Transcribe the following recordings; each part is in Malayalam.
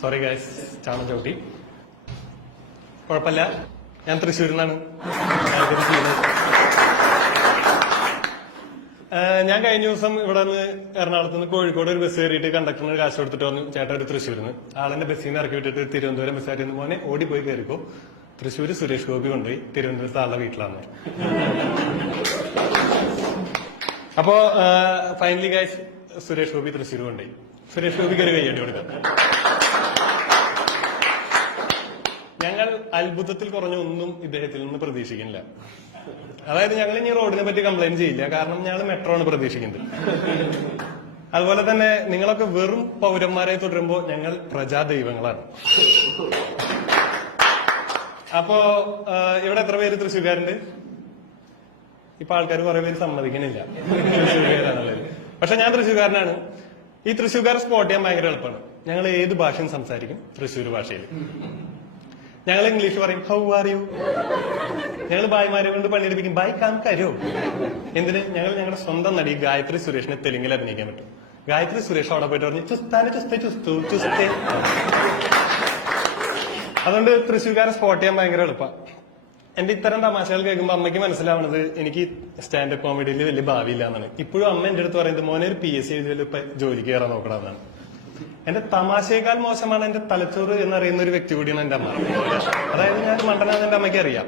സോറി ഗൈസ്, ചാണ ചവിട്ടി. കുഴപ്പമില്ല, ഞാൻ തൃശ്ശൂരിൽ നിന്നാണ്. ഞാൻ കഴിഞ്ഞ ദിവസം ഇവിടെ നിന്ന് എറണാകുളത്ത് നിന്ന് കോഴിക്കോട് ഒരു ബസ് കയറിയിട്ട് കണ്ടക്ടറിന് കാശ് കൊടുത്തിട്ട് വന്നു, ചേട്ടാ ഒരു തൃശ്ശൂരിൽ നിന്ന്. ആളെന്നെ ബസ്സിൽ നിന്ന് ഇറക്കി വിട്ടിട്ട് തിരുവനന്തപുരം ബസ്സായിട്ട് നിന്ന് പോനെ ഓടിപ്പോയി കയറിക്കോ, തൃശ്ശൂര് സുരേഷ് ഗോപി കൊണ്ടുപോയി തിരുവനന്തപുരത്ത് ആളുടെ വീട്ടിലാണ്. അപ്പോ ഫൈനലി ഗൈസ്, സുരേഷ് ഗോപി തൃശ്ശൂർ കൊണ്ടുപോയി. സുരേഷ് ഗോപിക്ക് ഒരു കൈയ്യടി കൊടുക്കാം. ഞങ്ങൾ അത്ഭുതത്തിൽ കുറഞ്ഞ ഒന്നും ഇദ്ദേഹത്തിൽ നിന്ന് പ്രതീക്ഷിക്കുന്നില്ല. അതായത് ഞങ്ങൾ ഇനി റോഡിനെ പറ്റി കംപ്ലൈന്റ് ചെയ്യില്ല, കാരണം ഞങ്ങൾ മെട്രോ ആണ് പ്രതീക്ഷിക്കുന്നത്. അതുപോലെ തന്നെ നിങ്ങളൊക്കെ വെറും പൗരന്മാരെ തുടരുമ്പോ ഞങ്ങൾ പ്രജാദൈവങ്ങളാണ്. അപ്പോ ഇവിടെ എത്ര പേര് തൃശ്ശൂർക്കാരുണ്ട്? ഇപ്പൊ ആൾക്കാർ കുറെ പേര് സമ്മതിക്കണില്ല തൃശ്ശൂർക്കാരാണുള്ളത്. പക്ഷെ ഞാൻ തൃശ്ശൂർക്കാരനാണ്. ഈ തൃശ്ശൂർക്കാരെ സ്പോട്ട് ചെയ്യാൻ ഭയങ്കര എളുപ്പമാണ്. ഞങ്ങൾ ഏത് ഭാഷയും സംസാരിക്കും, തൃശ്ശൂർ ഭാഷയിൽ. ഞങ്ങൾ ഇംഗ്ലീഷ് പറയും, ഹൗ ആർ യു. ഞങ്ങൾ ഭായിമാരെ കൊണ്ട് പണിയെടുപ്പിക്കും, ബൈ കാം കരോ. എന്തിന്? ഞങ്ങളുടെ സ്വന്തം നടി ഗായത്രി സുരേഷിനെ തെലുങ്കിൽ അഭിനയിക്കാൻ പറ്റും. ഗായത്രി സുരേഷ് അവിടെ പോയിട്ട് പറഞ്ഞു, ചുസ്താനെ ചുസ്തേ ചുസ്തു ചുസ്തേ. അതുകൊണ്ട് തൃശ്ശൂർക്കാരെ സ്പോട്ട് ചെയ്യാൻ ഭയങ്കര എളുപ്പമാണ്. എന്റെ ഇത്തരം തമാശകൾ കേൾക്കുമ്പോൾ അമ്മയ്ക്ക് മനസ്സിലാവുന്നത് എനിക്ക് സ്റ്റാൻഡപ്പ് കോമഡിയിൽ വലിയ ഭാവിയില്ല എന്നാണ്. ഇപ്പോഴും അമ്മ എന്റെ അടുത്ത് പറയുന്നത്, മോനെ ഒരു PSC എഴുതിയാൽ ജോലിക്ക് കയറാൻ നോക്കണമെന്നാണ്. എന്റെ തമാശയേക്കാൾ മോശമാണ് എന്റെ തലച്ചോറ് എന്നറിയുന്ന ഒരു വ്യക്തി കൂടിയാണ് എന്റെ അമ്മ. അതായത് ഞാൻ മണ്ടനാണെന്ന് എന്റെ അമ്മയ്ക്ക് അറിയാം.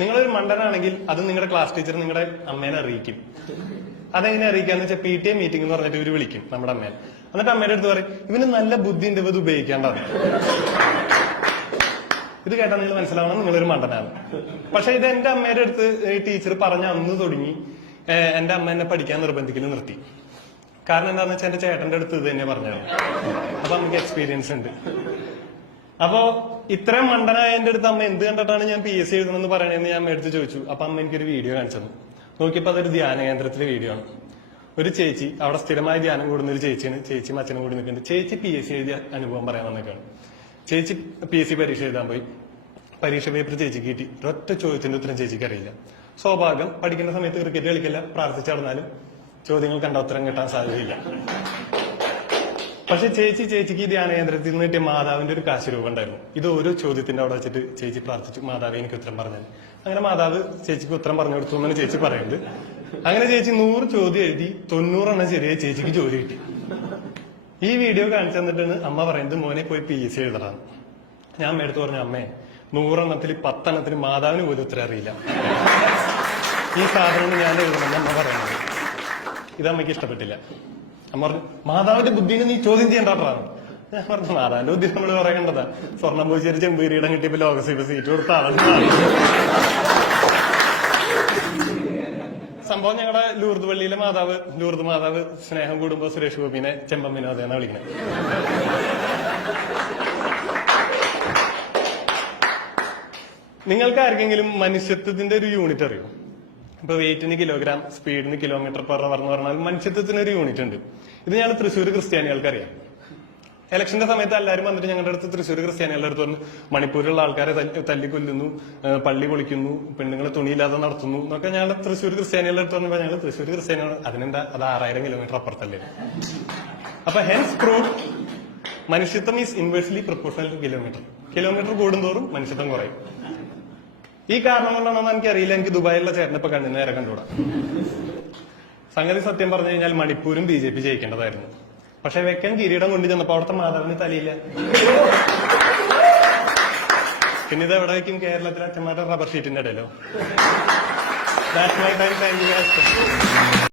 നിങ്ങളൊരു മണ്ടനാണെങ്കിൽ അത് നിങ്ങളുടെ ക്ലാസ് ടീച്ചർ നിങ്ങളുടെ അമ്മേനെ അറിയിക്കും. അതെങ്ങനെ അറിയിക്കാന്ന് വെച്ചാൽ PTA മീറ്റിംഗ് എന്ന് പറഞ്ഞിട്ട് ഇവര് വിളിക്കും നമ്മുടെ അമ്മേനെ. എന്നിട്ട് അമ്മയുടെ അടുത്ത് പറയും, ഇവന് നല്ല ബുദ്ധി ഉണ്ട്, ഇത് ഉപയോഗിക്കേണ്ടത്. ഇത് കേട്ടാൽ നിങ്ങൾ മനസ്സിലാവണം നിങ്ങളൊരു മണ്ടനാണ്. പക്ഷെ ഇത് എന്റെ അമ്മയുടെ അടുത്ത് ടീച്ചർ പറഞ്ഞ അന്ന് തുടങ്ങി എന്റെ അമ്മ എന്നെ പഠിക്കാൻ നിർബന്ധിക്കൽ നിർത്തി. കാരണം എന്താന്ന് വെച്ചാൽ എന്റെ ചേട്ടന്റെ അടുത്ത് ഇത് തന്നെ പറഞ്ഞത്. അപ്പൊ നമുക്ക് എക്സ്പീരിയൻസ് ഉണ്ട്. അപ്പോ ഇത്രയും മണ്ടനായ എന്റെ അടുത്ത് അമ്മ എന്ത് കണ്ടിട്ടാണ് ഞാൻ PSC എഴുതണമെന്ന് പറയണതെന്ന് ഞാൻ എടുത്ത് ചോദിച്ചു. അപ്പൊ അമ്മ എനിക്കൊരു വീഡിയോ കാണിച്ചു തന്നു. നോക്കിയപ്പോ അതൊരു ധ്യാന കേന്ദ്രത്തിലെ വീഡിയോ ആണ്. ഒരു ചേച്ചി അവിടെ സ്ഥിരമായി ധ്യാനം കൂടുന്ന ഒരു ചേച്ചിയാണ്. ചേച്ചിയും അച്ഛനും കൂടി നിൽക്കുന്നുണ്ട്. ചേച്ചി PSC എഴുതിയ അനുഭവം പറയാൻ വന്നേക്കാണ്. ചേച്ചി PSC പരീക്ഷ എഴുതാൻ പോയി. പരീക്ഷ പേപ്പർ ചേച്ചിക്ക് കിട്ടി. ഒരൊറ്റ ചോദ്യത്തിന്റെ ഉത്തരം ചേച്ചിക്ക് അറിയില്ല. സ്വാഭാവികം, പഠിക്കുന്ന സമയത്ത് ക്രിക്കറ്റ് കളിക്കില്ല, പ്രാർത്ഥിച്ചു നടന്നാലും ചോദ്യങ്ങൾ കണ്ട ഉത്തരം കിട്ടാൻ സാധ്യതയില്ല. പക്ഷെ ചേച്ചിക്ക് ധ്യാന കേന്ദ്രത്തിൽ നിന്ന് കിട്ടിയ മാതാവിന്റെ ഒരു കാശ് രൂപ ഉണ്ടായിരുന്നു. ഇത് ഓരോ ചോദ്യത്തിന്റെ അവിടെ വെച്ചിട്ട് ചേച്ചി പ്രാർത്ഥിച്ചു, മാതാവ് എനിക്ക് ഉത്തരം പറഞ്ഞു. അങ്ങനെ മാതാവ് ചേച്ചിക്ക് ഉത്തരം പറഞ്ഞു കൊടുത്തു എന്നാണ് ചേച്ചി പറയുന്നത്. അങ്ങനെ ചേച്ചി 100 ചോദ്യം എഴുതി 90 എണ്ണം ശരിയായി ചേച്ചിക്ക് ജോലി കിട്ടി. ഈ വീഡിയോ കാണിച്ചു തന്നിട്ടാണ് അമ്മ പറയുന്നത്, മോനെ പോയി PSC എഴുതണം. ഞാൻ അമ്മയെടുത്ത് പറഞ്ഞു, അമ്മേ 100 എണ്ണത്തിൽ 10 എണ്ണത്തിന് മാതാവിന് പോലും ഉത്തരം അറിയില്ല. ഈ സാധനം ഞാൻ എഴുതണമെന്ന് അമ്മ പറയുന്നത്. ഇത് അമ്മയ്ക്ക് ഇഷ്ടപ്പെട്ടില്ല. അമ്മ പറഞ്ഞു, മാതാവിന്റെ ബുദ്ധിനെ നീ ചോദ്യം ചെയ്യേണ്ടതാണ്. ഞാൻ പറഞ്ഞു, മാതാവിന്റെ ബുദ്ധി നമ്മൾ പറയേണ്ടതാ. സ്വർണ്ണം പോയി ചേരി ചെമ്പീരിയിടം കിട്ടിയപ്പോ ലോകസഭ സീറ്റ് കൊടുത്ത ആളാണ്. സംഭവം ഞങ്ങളുടെ ലൂർദ് പള്ളിയിലെ ലൂർദ് മാതാവ് സ്നേഹം കൂടുമ്പോ സുരേഷ് ഗോപിനെ ചെമ്പമ്മിനോദ എന്നാ വിളിക്കുന്നത്. നിങ്ങൾക്ക് ആർക്കെങ്കിലും മനുഷ്യത്വത്തിന്റെ ഒരു യൂണിറ്റ് അറിയോ? ഇപ്പൊ വെയിറ്റിന് കിലോഗ്രാം, സ്പീഡിന് km/h എന്ന് പറഞ്ഞാൽ മനുഷ്യത്വത്തിന് ഒരു യൂണിറ്റ് ഉണ്ട്. ഇത് ഞങ്ങൾ തൃശ്ശൂർ ക്രിസ്ത്യാനികൾക്ക് അറിയാം. ഇലക്ഷന്റെ സമയത്ത് എല്ലാവരും വന്നിട്ട് ഞങ്ങളുടെ അടുത്ത് തൃശ്ശൂർ ക്രിസ്ത്യാനികളുടെ അടുത്ത് പറഞ്ഞു, മണിപ്പൂരിലുള്ള ആൾക്കാരെ തല്ലിക്കൊല്ലുന്നു, പള്ളി പൊളിക്കുന്നു, പെണ്ണുങ്ങളെ തുണിയില്ലാതെ നടത്തുന്നു എന്നൊക്കെ ഞങ്ങളുടെ തൃശ്ശൂർ ക്രിസ്ത്യാനികളുടെ അടുത്ത് പറഞ്ഞപ്പോൾ ഞങ്ങൾ തൃശ്ശൂർ ക്രിസ്ത്യാനികൾ അതിനെന്താ, അത് 6000 കിലോമീറ്റർ അപ്പുറത്തല്ലേ. അപ്പൊ ഹെൻസ് പ്രൂവ് മനുഷ്യത്വം is inversely proportional two kilometre കൂടുന്തോറും മനുഷ്യത്വം കുറയും. ഈ കാരണം കൊണ്ടാണെന്ന് എനിക്കറിയില്ല, എനിക്ക് ദുബായിലുള്ള ചേട്ടനെ ഇപ്പൊ കണ്ണിന് നേരെ കണ്ടുകൂടാ. സംഗതി സത്യം പറഞ്ഞു കഴിഞ്ഞാൽ മണിപ്പൂരും BJP ജയിക്കേണ്ടതായിരുന്നു. പക്ഷെ വെക്കൻ കിരീടം കൊണ്ടു ചെന്നപ്പോ അവിടുത്തെ മാതാവിന് തലയില്ല. പിന്നെ ഇത് എവിടെ വയ്ക്കും? കേരളത്തിലെ അച്ഛന്മാരുടെ റബ്ബർ ഷീറ്റിന്റെ ഇടയിലോ? That's my time. Thank you guys.